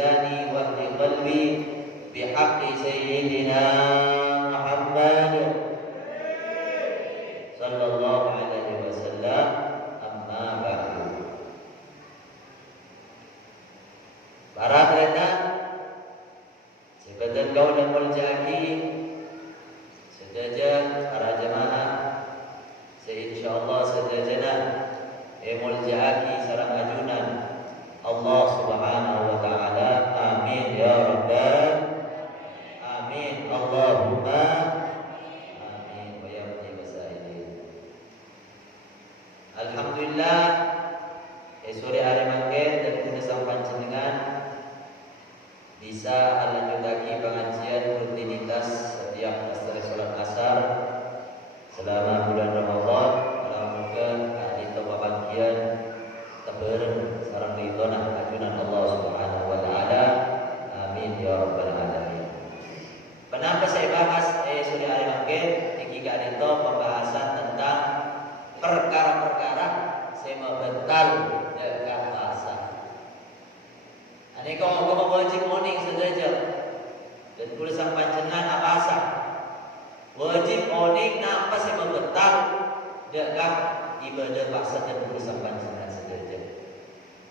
lisani wa bi qalbi bihaqqi sayyidina Muhammad sallallahu alaihi wasallam. Amma ba'du. Para kerana sebadan kau dan muljaki sedaja para jemaah insyaallah sedajana muljaki sareng ajunan Allah Subhanahu wa taala. Amin ya rabbal amin. Allahumma amin wa ya rabbal alamin. Alhamdulillah sore hari mangken dan kita sampai panjenengan bisa lanjut lagi pengajian rutinitas setiap setelah salat asar selama bulan Ramadan. Mudah-mudahan hari itu bagian tebareng sareng ridhona ajunan Allah Subhanahu wa taala. Amin ya rabbal alamin. Kenapa saya bahas sore hari mangke iki kali itu pembahasan tentang perkara-perkara saya membental dengan bahasa. Ini kau wajib morning saja dan tulisan panjenengan apa asa wajib morning nampak saya membental dengan ibadah bahasa dan tulisan panjenengan saja.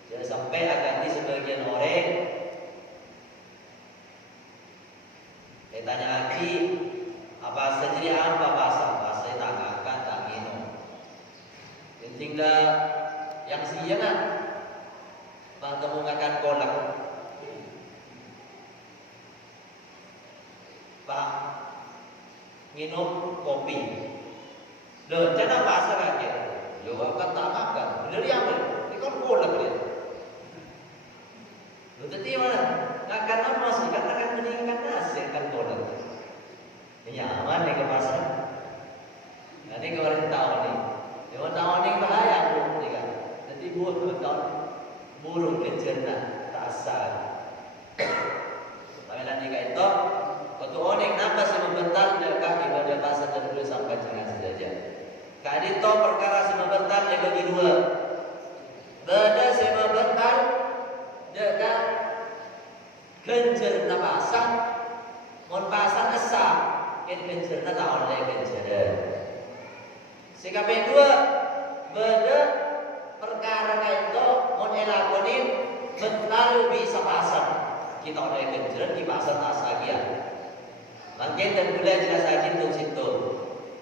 Jangan sampai akan di sebagian orang tanya lagi apa saja apa bahasa tak akan tak minum. Tinggal yang siang bang kamu akan kolak pak minum kopi. Loh, jangan bahasa lagi. Yo akan tak makan. Benar ya, ini kan kolak dia. Loh, tadi mana? Akan apa sih? Kan akan meningkat nasi kan kolak. Nyaman nih ke pasar. Nanti kemarin tahu nih. Yang tahu nih bahaya burung nih kan. Nanti burung kecerna tak asal. Tapi nanti kayak itu. Waktu orang kenapa sih membentar dekat ibadah bahasa dan boleh sampai jangan saja. Kali itu perkara sih membentar dia bagi dua. Beda sih membentar dekat kencer bahasa, mon bahasa asal, kencer tak oleh kencer. Sikap yang dua beda perkara kayak itu mon elakonin bentar bisa bahasa. Kita oleh kencer di bahasa asagia. Mungkin dan boleh jelas lagi untuk situ.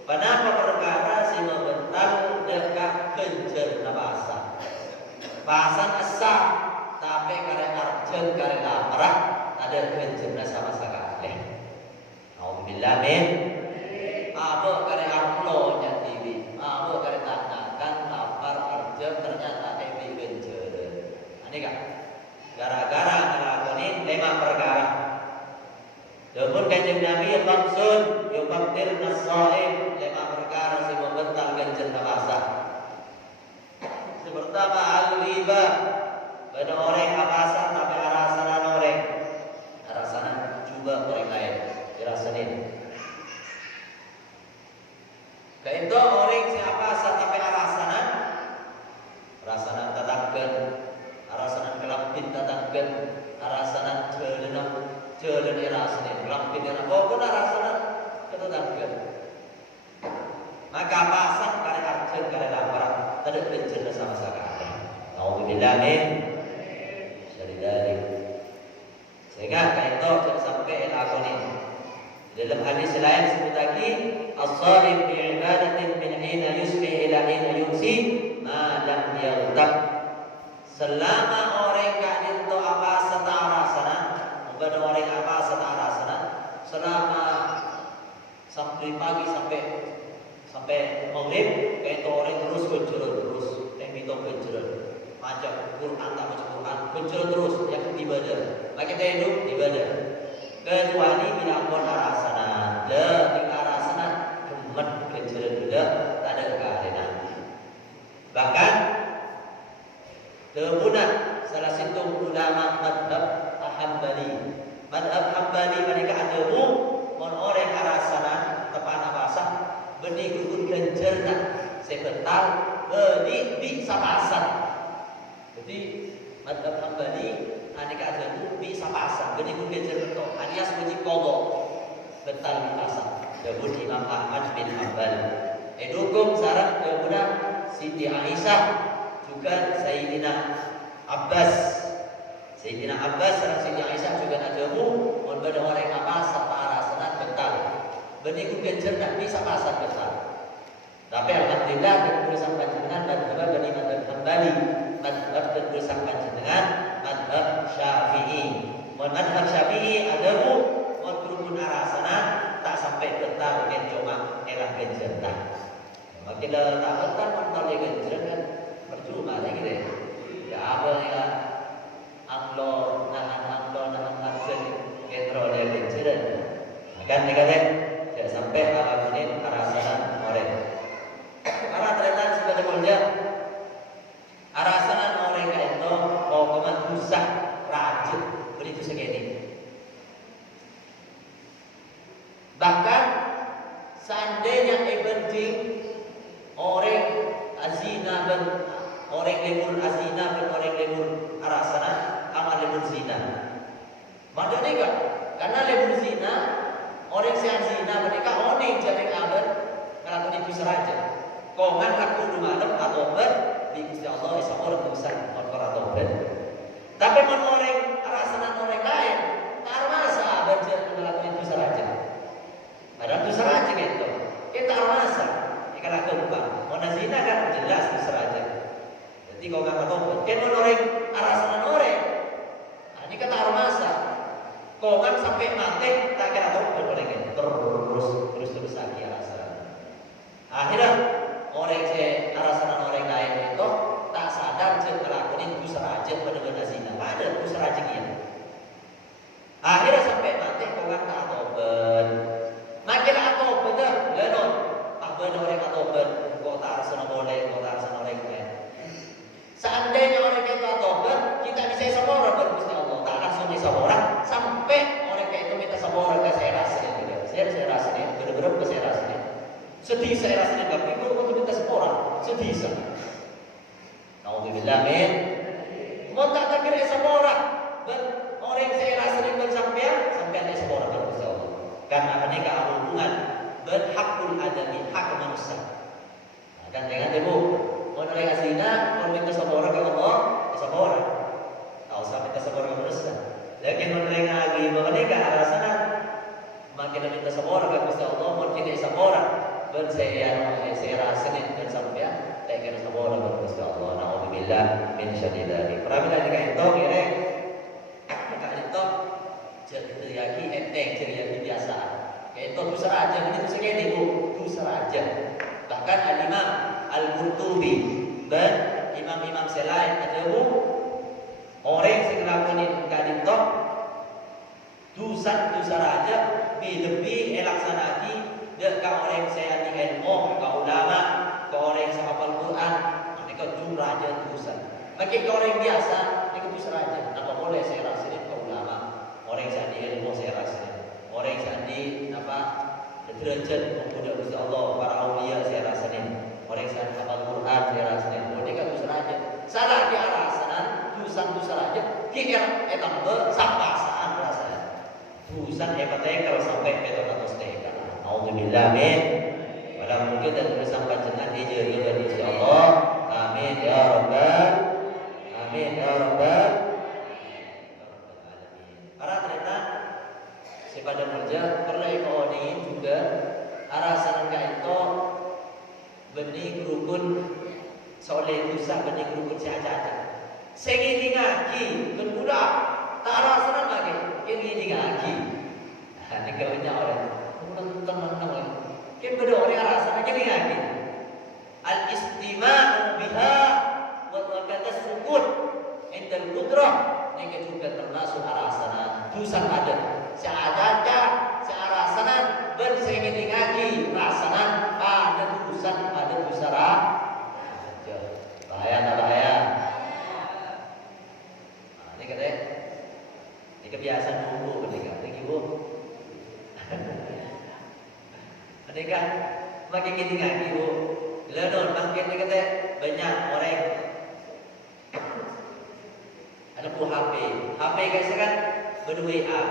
Kenapa perkara si membentar dekat kencer bahasa. Bahasa asal tapi karena arjen karena lamrah ada kencerna sama sekali. Alhamdulillah min. Apa karena upload yang TV. Apa karena tanyakan lapar arjen ternyata TV kencer. Ini kan gara-gara ngelakonin 5 perkara. Namun kanjeng Nabi khamsun yufaktir as-shaim 5 perkara sing membentar ganjen bahasa. Pertama al-riba. Pada orang abasan tapi arasanan orang. Arasanan juga orang lain dirasanin. Kayak itu orang si abasan tapi arasanan tatangkeun, arasanan kelapin tatangkeun, arasanan Jalan erasanin, lampin era pokoknya rasanan ketetapkan. Maka pasang kare arjen kare lapar, tidak bencana sama sekali. Alhamdulillah min. Dari sehingga kayak itu jangan sampai elakonin. Dalam hadis lain sebut lagi as-shalim bi ibadatin min hina yusbih ila hina yumsi ma lam yartab. Selama orang kaya itu apa setara sana pada orang apa setara sana selama sampai pagi sampai maghrib kayak itu orang terus berjalan terus yang itu berjalan macam Quran tak macam Quran berjalan terus yang ibadah lagi kita hidup ibadah kecuali bila pun arasana tinggal arasana gemet berjalan juga tak ada keadaan bahkan kemudian salah satu ulama madhab Hambali mereka ada mon orang arasana tepana basah benih gugul genjerna sebentar di sapasan. Jadi madhab Hambali mereka ada bisa beni pun kecer to alias wajib qada betal di pasar dawuh Imam Ahmad bin Hanbal edukung sareng kemudian Siti Aisyah juga Sayyidina Abbas sareng Siti Aisyah juga nadamu mun bade orang apa sapara sanad betal beni pun kecer tak bisa pasar betal tapi alhamdulillah keputusan panjenengan madhab bani madhab Hambali madhab keputusan panjenengan madhab Syafi'i. Madhab Syafi'i adamu mun rukun arasana tak sampai betal ken cuma elah genjatan. Makin dah tak betal mental genjatan kan percuma lagi deh. Ya apa ya anglo nahan ken ketro dia genjatan. Kan dikatakan tidak sampai alamunin arasana orang. Karena ternyata sebagai mulia arasanan orang itu pokoknya susah rajin begitu segini. Bahkan seandainya penting orang azina dan orang lemur azina dan orang lemur arasana amal lemur zina. Maksudnya enggak? Karena lemur zina orang yang zina mereka orang jadi abad kalau itu seraja. Kongan aku malam atau ber di Gusti Allah isa orang besar orang atau ber. Tapi mun orang arasanan orang lain, tak masa baca melakukan itu saja. Ada itu saja gitu. Kita masa jika lakukan. Mun zina kan jelas itu saja. Jadi kongan atau ber. Kan orang arasanan orang. Ini kata masa. Kongan sampai mati tak kira tahu ber orang terus lagi arasanan. Akhirnya orang saya arasanan orang lain itu tak sadar je ngelakuin itu seraja pada zina. Ada itu seraja dia. Akhirnya sampai mati kawan tak tobat. Makin tobat dah, lenon. Tak benar orang tobat. Kau tak arasana boleh, kau tak arasana orang lain. Seandainya orang kita tobat, kita bisa sama orang bergusti Allah. Tak langsung bisa orang sampai orang kayak itu minta sama orang ke saya rasanya. Saya rasanya, benar-benar ke saya rasanya. Sedih saya rasanya gak bingung untuk minta sepora. Sedih saya. Alhamdulillah min. Mau tak kira sepora. Orang saya rasanya bersampean sampai ada sepora bersama. Karena mereka hubungan berhakul adami hak manusia. Dan jangan demo. Mau orang aslinya mau minta sepora ke Allah, sepora. Tak usah minta sepora ke manusia. Lakin orang lagi mereka rasanya makin minta sepora ke Allah, mau tidak sepora. Dan saya rasain dan sampai tak kena sama orang berkuasa Allah. Nauzubillah min syarri dzalik. Pramila jika itu kira maka itu jadi lagi enteng jadi lagi biasa. Kayak itu dosa aja begitu segini Bu, dosa aja. Bahkan Al-Imam Al-Qurtubi dan imam-imam selain ada Bu orang yang ngelakuin kadin tok dosa aja lebih elaksanaki dia kau orang saya tinggal ilmu, kau ulama, kau orang yang sama Al-Quran, mereka jumlah aja tulisan. Makin kau orang biasa, mereka tulis aja. Apa boleh saya rasain kau ulama, orang yang saya tinggal ilmu saya rasain, orang yang saya di apa derajat mempunyai Gusti Allah, para aulia saya rasain, orang yang saya hafal Al-Quran saya rasain. Mereka tulis aja. Salah di arasanan, tulisan aja. Kira etam sapasaan rasanya. Tulisan hebatnya kalau sampai betul atau setengah. Alhamdulillah min. Walau mungkin dan bersama jenah dia bagi Allah. Amin ya rabbal. Amin ya rabbal. Para ternyata sepada kerja perlu ekonomi juga arasan kaito benih rukun soleh usah benih rukun saja. Segini ngaji berbudak tak arasan lagi ini ngaji. Ini kawinnya orang. Tenang-tenang. Kan beda orang rasanya jadi lagi. Al-istima'u biha wa kata sukun indal qudrah ini juga termasuk arasana. Dosa ada. Seadaca, searasana bersengit ngaji rasana ada dosa bahaya tak bahaya. Nah, ini katanya ini kebiasaan dulu ketika Bu. Mereka makin gini ngaji Bu. Lenon makin kata banyak orang ada HP guys kan ber-WA,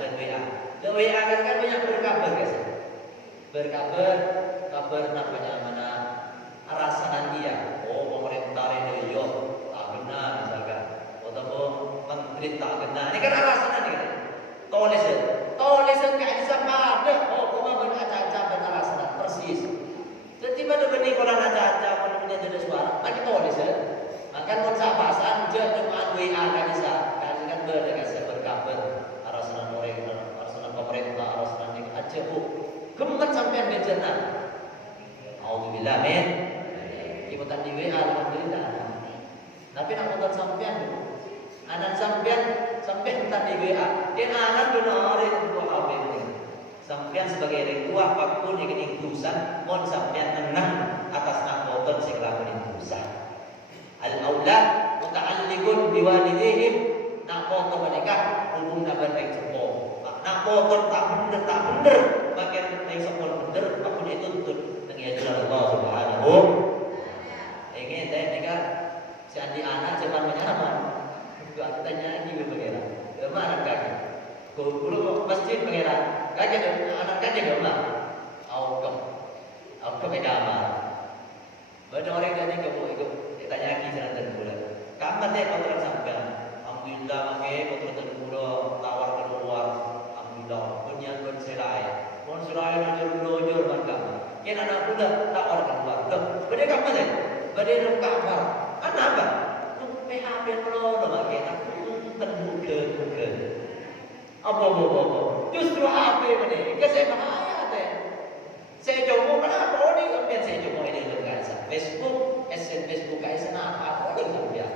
dan WA. Dan WA kan banyak berkabar guys. Berkabar, kabar namanya mana? Arasanan dia. Oh, pemerintah Indonesia tak benar misalkan. Atau menteri tak benar. Ini kan arasanan ini kan. Tulisan kayak siapa ada. Oh, cuma benar-benar berarasanan persis. Jadi pada benih orang aja kalau punya jenis suara, lagi tulisan. Maka mau sabasan je dengan WA kan bisa. Kan berkabar arasanan orang, arasanan pemerintah, arasanan yang aja bu. Gemet sampean bencana. Alhamdulillah men. Ibutan di WA alhamdulillah. Tapi nak mutan sampean dulu. Anak sampean tak di WA. Dia anak dulu orang tua apa sampean sebagai orang tua apapun yang ingin urusan, mohon sampean tenang atas nakoton sing lakoni urusan. Al-aulad muta'alliqun biwalidayhim. Nakoton mereka hubung naban baik cepo. Nakoton tak bener, makin baik sepol bener, aku dituntut dengan ajaran Allah Subhanahu. Ingin teh nikah si andi anak cuman menyama. Gua tanya lagi bagaimana? Mana kaki? Kulo masjid pangeran. Kaki anak kan jaga rumah. Aukem agama. Banyak orang tadi kamu ikut tanya lagi jalan dan bulan. Kapan deh kau terang sampai? Alhamdulillah makai kau terang bulan tawar keluar. Alhamdulillah punya konserai. Konserai nanti belajar macam. Yang anak muda tawar keluar. Bade kapan deh? Bade dalam kamar. Apa? PHP lo makai. Bukan. Apa. Justru HP ini, saya bahaya teh. Saya coba kenapa orang kemudian saya coba ini dengan Facebook, Facebook kayak senang apa ini kemudian.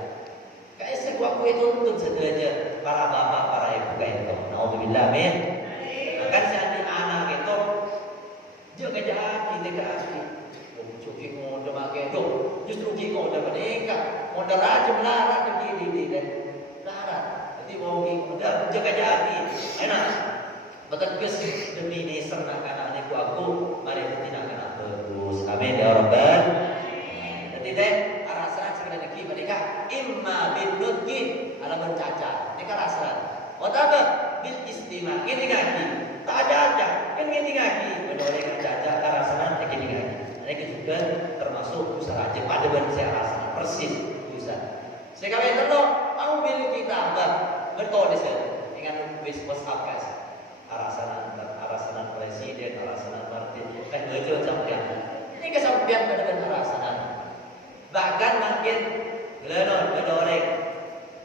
Kayak saya aku itu untuk sederhana para bapak, para ibu kayak itu. Alhamdulillah men. Kan saya di anak itu jaga jati dekati. Cuci ngoda pakai dong. Justru kita ngoda menikah, ngoda raja melarang di larang. Jadi mau ngoda jaga jati. Enak. Betul kes demi ini serna anak aku mari tidak kena terus. Amin ya rabbal. Jadi deh arasan sebenarnya kita mereka imma bil nutqi ala mencaca. Ini arasan. Watabe bil istima. Ini lagi. Tak ada. Kan ini lagi. Bedoleh mencaca arasan ini lagi. Ini juga termasuk usaha aja pada benci arasan persis usaha. Sekali itu mau bil kita betul deh. Dengan WhatsApp guys. Arasanan presiden, arasanan partai, bejo sampean. Ini kesampean pada arasanan. Bahkan makin gedorek,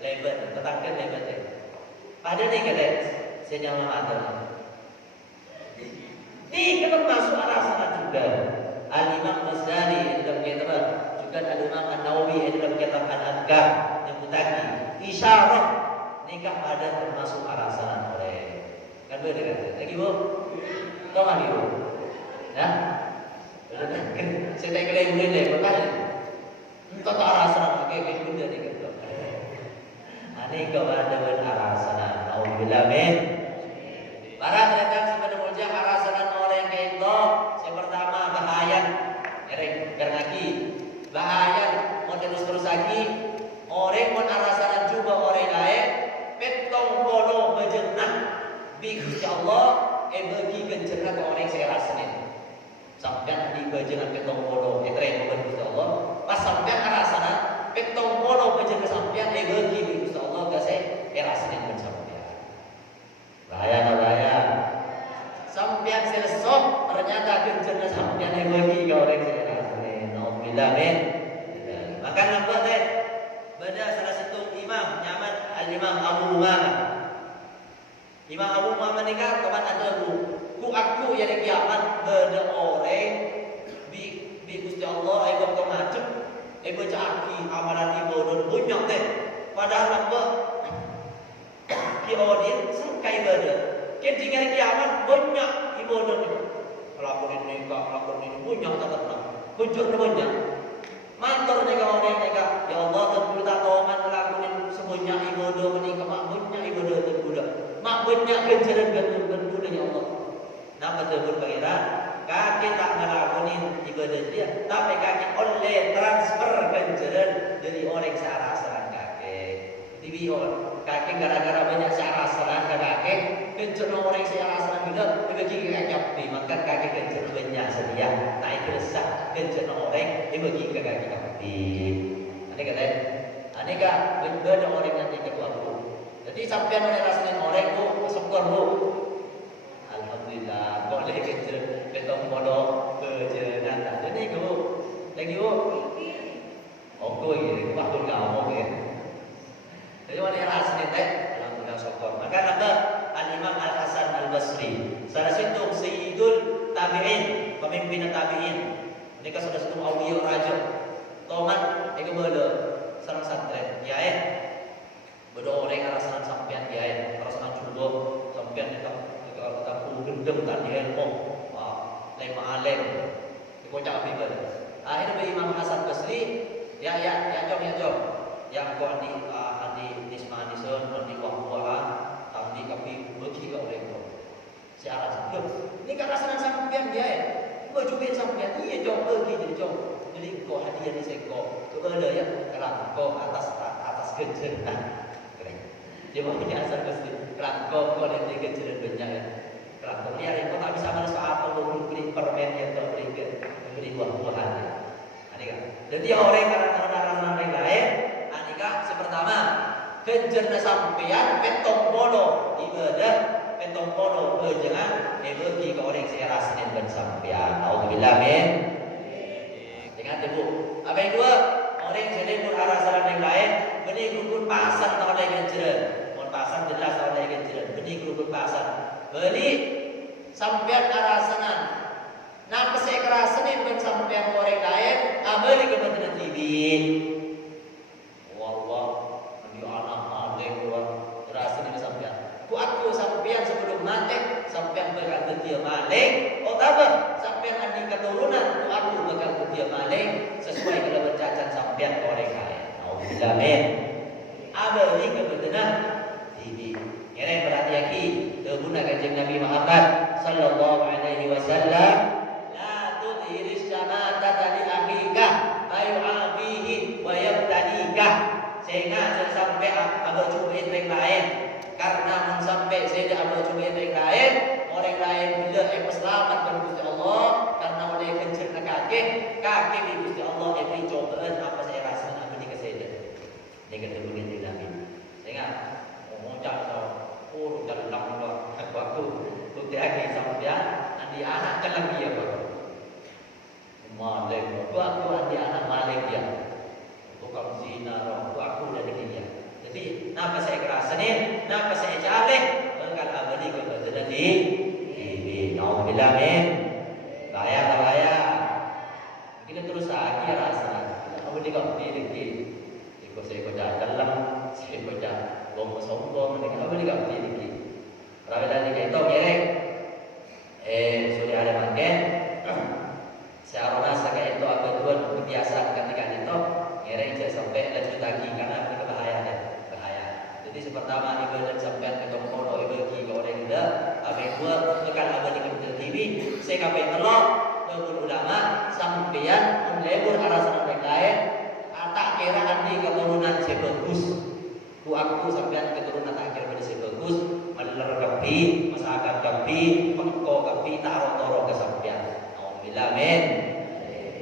lebat, tetangkan lebat. Pada nih kata senyum mata. Ini termasuk arasanan juga. Al-Imam Ghazali dalam kitab juga Al-Imam An-Nawawi dalam kitab Al-Adhkar yang tadi isyarah nikah ada termasuk arasanan oleh kan beda kan? Lagi bu, tahu lagi bu, ya? Saya tak kira ibu ini, makanya entah tak arasan, kayak bunda ni gitu. Ani kau ada berarasan, alhamdulillah men. Barang datang sebenarnya mulia arasanan orang yang kayak itu. Yang pertama bahaya, lagi, bahaya, mau terus lagi. Orang mau arasanan juga orang lain, petong bono berjenah. Gusti Allah bagi kencengan ke orang saya rasain. Sampai di bajengan petong bodoh, terima Gusti Allah. Pas sampai rasana petong bodoh bajengan sampean bagi Gusti Allah ke saya rasain sampean. Bahaya. Sampean selesai ternyata kencengan sampean bagi ke orang saya rasain. Alhamdulillah men. Maka nampak deh. Beda salah satu imam nyaman al-Imam Abu Umamah. Imam Abu Muhammad nikah kapan ada ku aku yang kiamat beda orang di Gusti Allah ibu kau macam ibu caki amalan ibu dan banyak deh padahal apa kiamat sengkai beda ketika kiamat banyak ibu dan melakukan nikah melakukan ini banyak tak pernah muncul banyak mantor nikah orang nikah ya Allah tentu tak tahu man melakukan semuanya ibu dan menikah banyak ibu dan terbudak mak banyak ganjaran ganjaran ya Allah. Nama tersebut pangeran, kaki tak ngelakuin ibadah dia, tapi kaki oleh transfer ganjaran dari orang searah serang kaki. Jadi kaki gara-gara banyak searah serang kaki kencur orang saya rasa bila bagi kakak pi makan kaki kencur banyak sedia naik resah kencur orang bagi kakak pi ini kata ini kak beda orang yang tidak aku jadi sampai orang rasanya orang bu syukur bu alhamdulillah boleh kencur ketemu bodoh kerja nanti jadi bu lagi bu aku ini waktu ngomong ya jadi orang rasanya teh alhamdulillah syukur maka ada Al-Imam Al-Hasan Al-Basri salah satu Sayyidul Tabi'in pemimpin tabi'in mereka sudah satu awliya raja toman itu beda sarang santren ya beda orang arasan sampean ya arasan cukup sampean kita gendem tadi ilmu lema alim dikocak api beda akhirnya Imam Hasan Basri ya jom yang kau di nisma nison di wahwa tadi kami bagi ke orang itu si arah ini kan rasanan sampean dia berjubin sampean iya jom pergi jadi kau hadiah di seko tu ada ya kerangkau atas kejenan keren dia mau punya asal pasti kerangkau kau nanti kejenan banyak ya kerangkau dia kau tak bisa mana apa lu beli permen yang kau beli buah-buahan ini kan jadi orang orang lain pertama kejerna sampean pentong bono ibadah pentong bono jangan bagi ke orang seras dan sampean auzubillah min ingat ibu apa yang kedua orang sedang arah salah yang lain benih grupun pasar tahu lagi kejeran mon pasar jelas tahu lagi kejeran benih grupun pasar beli sampean arah sana nah kesekerasan yang sampean orang lain abali ke betul TV aku sampean sebelum mati sampean bakal dia maling otak sampean andi keturunan aku bakal dia maling sesuai kalau bercacat sampean orang lain auzubillah min abadi kebetulan ini yang perhatiaki guna kanjeng Nabi Muhammad sallallahu alaihi wasallam la tudhiris syamatata li akhika bayu'afihi wa yabtadika sehingga sampai abang cubain yang lain karena sampai saya dah abang cubain yang lain orang lain bila selamat dari Gusti Allah karena oleh kencur kaki di Gusti Allah beri cobaan apa saya rasa apa ni keseda dia kata begini Nabi sehingga ngomong jangan dalam aku bukti lagi sampai andi anak kan lagi ya Pak maling aku andi anak maling dia tukang zina aku dari dia jadi napa saya kerasa ni napa saya jaleh engkau abadi kau betul di nauzubillah min bahaya kita terus lagi rasa abadi kau di ikut saya kau dalam saya kau dah sombong dengan abadi kau di rakyat dari kita merek sudah ada makan saya rasa kayak itu apa tuan kebiasaan ketika itu merek saya sampai lanjut lagi karena itu bahaya. Jadi pertama ibadah sampai ketemu orang bagi ke orang muda, apa yang dua tekan abadi ke TV, saya kapai telok dengan ulama sampean melebur arah sana lain, tak kira andi keturunan saya bagus, aku sampean keturunan tak kira pada saya bagus, meler kapi, masyarakat kapi, pengko kapi, taruh toro ke sampean. Alhamdulillah men.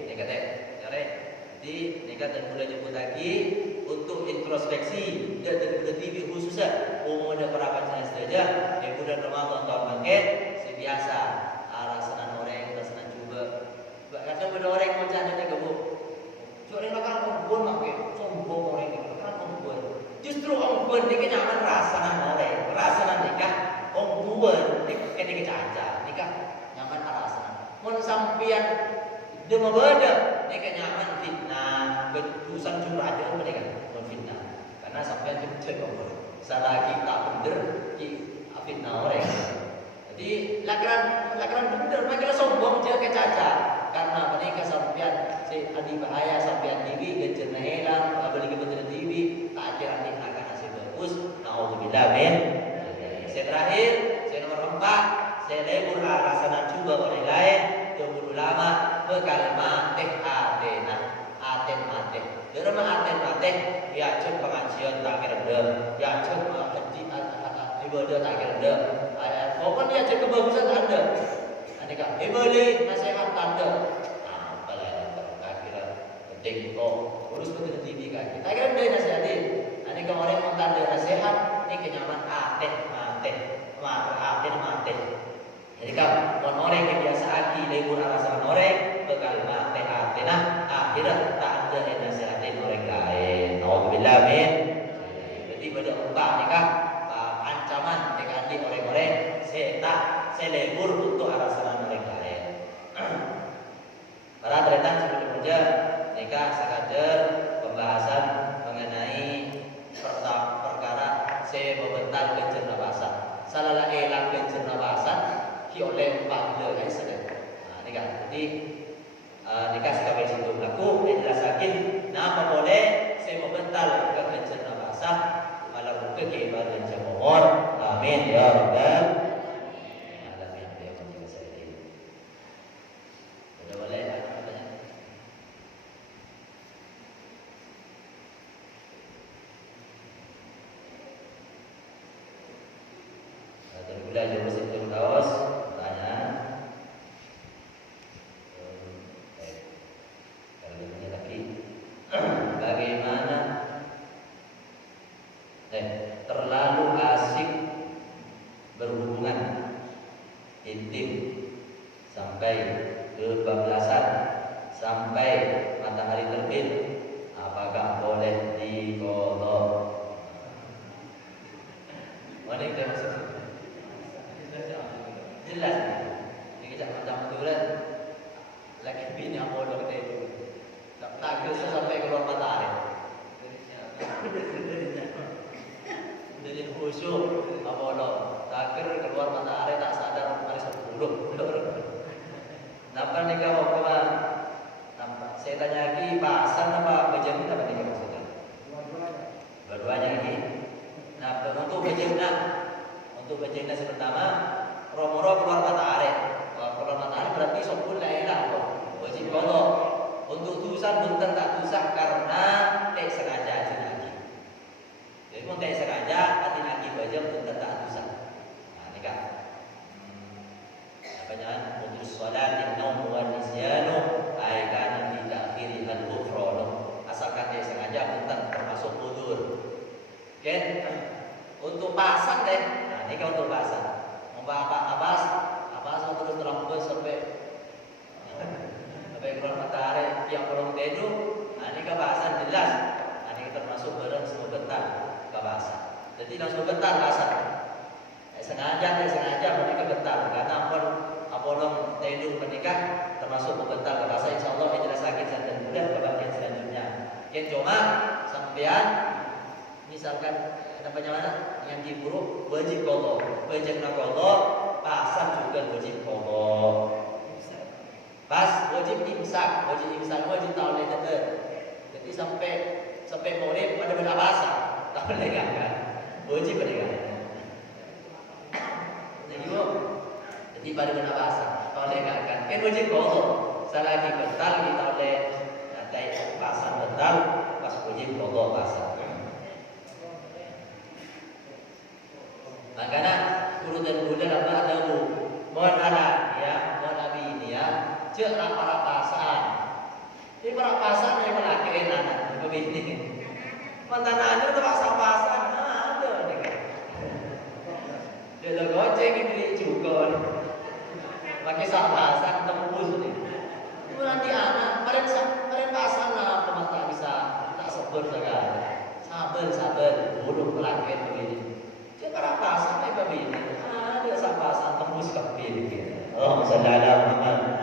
Ini kata, jadi ini kata mulai jemput lagi. Untuk introspeksi dan TV khususnya umumnya para pacaran saja di bulan Ramadan tahun makin sebiasa arasan orang arasan juga kadang ada orang macam ada kamu cuma orang makan ompun makin sombong orang ini makan ompun justru ompun ni kenyaman rasanan nikah ompun ketika caca nikah nyaman arasan mun sampian dia berbeda ni kenyaman fitnah ketusan curah aja mereka fitnah karena sampai cek salah kita bener ki fitnah orang jadi lakaran bener mereka sombong dia ke caca karena mereka sampean si adi bahaya sampean TV kejerna hilang beli kebetulan TV tak kira ni akan hasil bagus naudzubillah min saya terakhir saya nomor 4 saya lebur arasana juga orang lain jumhur ulama berkalimat aten mate derma aten mate ya cek pengajian tak kira ya cek haji ibadah tak kira ada. Pokoknya dia aja kebagusan ada. Nanti kak, beli nasihat tanda. Apalah tak kira penting kok. Urus betul TV kan. Kita kira dia nasihatin. Nanti kemarin mau tanda nasihat, ini kenyaman mate. Jadi kan mau orang kebiasaan di libur alasan orang bekal mate. Nah akhirnya tak ada yang nasihatin orang lain. Alhamdulillah min. Jadi pada upah ni kan ancaman dengan di orang-orang saya libur untuk alasan orang lain. Para teretan sebelum kerja nikah sekadar pembahasan mengenai perkara saya membentar kencana bahasa. Salah elang kencana bahasa ki oleh Pak Gila ai sedang. Nah nikah. Jadi nikah sekali situ berlaku dijelasakin nama boleh saya membentar ke kencana bahasa malah buka ke ibadah jamur. Amin ya rabbal alamin. Ya Allah saya ini. Sudah boleh katanya. Tergulah jauh situ daos tanya. Kalau punya lagi bagaimana terlalu asik berhubungan intim sampai kebablasan sampai matahari terbit, apakah boleh diqadha? Mana kita masuk? Jelas. Ini kita macam tu kan. Laki bini apa boleh kita itu? Tak kira sampai keluar matahari. Jadi khusyuk apa boleh? Tak kira keluar matahari tak sadar hari 10. Napa nikah apa? Nampak. Saya tanya lagi pasan apa berjam apa nikah maksudnya? Dua-duanya lagi. Nah, untuk berjina pertama romoro keluar matahari. Keluar matahari berarti sopun lainlah. Wajib qadha. Untuk tusan bentar tak tusak karena tak sengaja aja lagi. Jadi mau tak sengaja hati lagi baca bentar tak tusak. Nah, ini kan. Apanya putus salat yang naum wa nisyanu ai kana fi ta'khiri al-ghufran. Asalkan tak sengaja bentar termasuk udzur. Oke. Untuk pasang deh. Nah, ini kan untuk pasang. Abas terus terambus sampai keluar matahari yang belum tidur. Nah, ini kebahasan jelas. Nah, ini termasuk barang semua bentar kebahasan. Jadi langsung bentar bahasan. Sengaja mereka bentar. Karena apa orang tidur menikah termasuk bentar kebahasan. Insya Allah ini jelas sakit dan mudah kebahagiaan selanjutnya. Yang cuma sampean misalkan apa namanya yang diburuk wajib qadha, pasan juga wajib qadha. Pas wajib imsak wajib tahu leher. Jadi sampai maghrib pada benda bahasa tak boleh kan? Wajib kan? Jadi pada benda bahasa tak boleh kan? Kan wajib qadha. Selagi bentar kita boleh nanti pasan bentar pas wajib qadha pasan. Makanya urutan apa ada mohon ala ya, mohon abi ini ya. Cek rapasan. Ini rapasan yang melakukan anak begini. Mantan aja tu pasan ada ni kan. Dia goceng ini juga. Pakai sapasan tembus ni. Itu nanti anak mereka pasan lah pemata bisa tak sabar segala. Sabar buruk melakukan begini. Para pasan ni begini, ada sapasan tembus kepil. Oh, sallallahu Muhammad,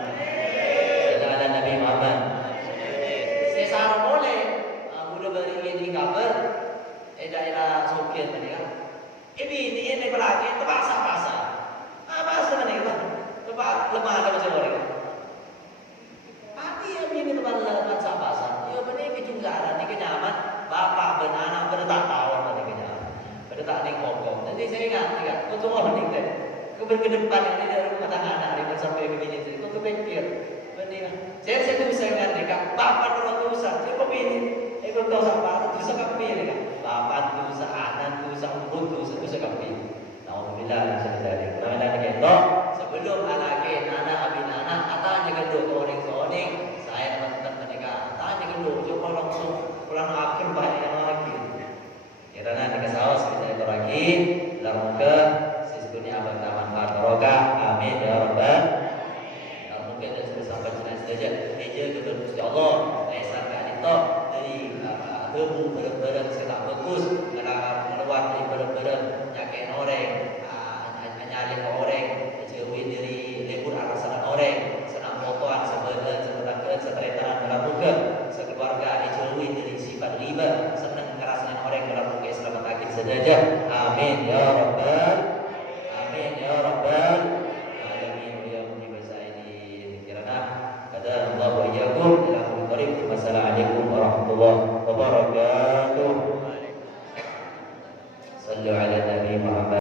sallallahu Nabi Muhammad. Sesar boleh, budak beri ini kabar, daerah Sokian tadi kan. Ini pelagi itu pasan. Pasan ni kan, tempat lemah ada macam orang. Hati yang ini tempat lemah pasan. Ia benar kejunggaran, ni kenyaman. Bapa benanak bertak tahu mana kenyaman. Pada tak ning pokok. Nanti saya ingat, kau tu orang ni kan. Kau berkedepan ini dari rumah tangga anak ni sampai ke bini sini. Kau tu pikir, benar. Saya tu bisa ingat ni kan. Bapa orang tu usah, saya kau bini. Kau tahu siapa? Tu usah kau pilih kan. Bapa tu usah, anak tu usah, ibu tu usah kau pilih. Alhamdulillah dari kemarin kita sebelum anaknya anak abin anak atanya gendut orang saya teman-teman menikah atanya gendut coba langsung pulang akhir banyak lagi. Karena nikah saus kita lagi dalam ke siskunya abang taman barokah amin ya rabbal. Mungkin dan sudah sampai jenis saja meja gedung Gusti Allah lesan kan itu dari tebu bareng-bareng segala bagus keluar dari bareng-bareng nyakin orang nyari orang jauhin dari libur alasan orang senang fotoan sebenarnya sebenarnya seteretan dalam muka sekeluarga dijauhin dari sifat riba senang kerasnya orang dalam muka selamat akhir saja amin ya rabbal amin ya rabbal alamin ya mujib sayyidin kirana kada Allah wa iyyakum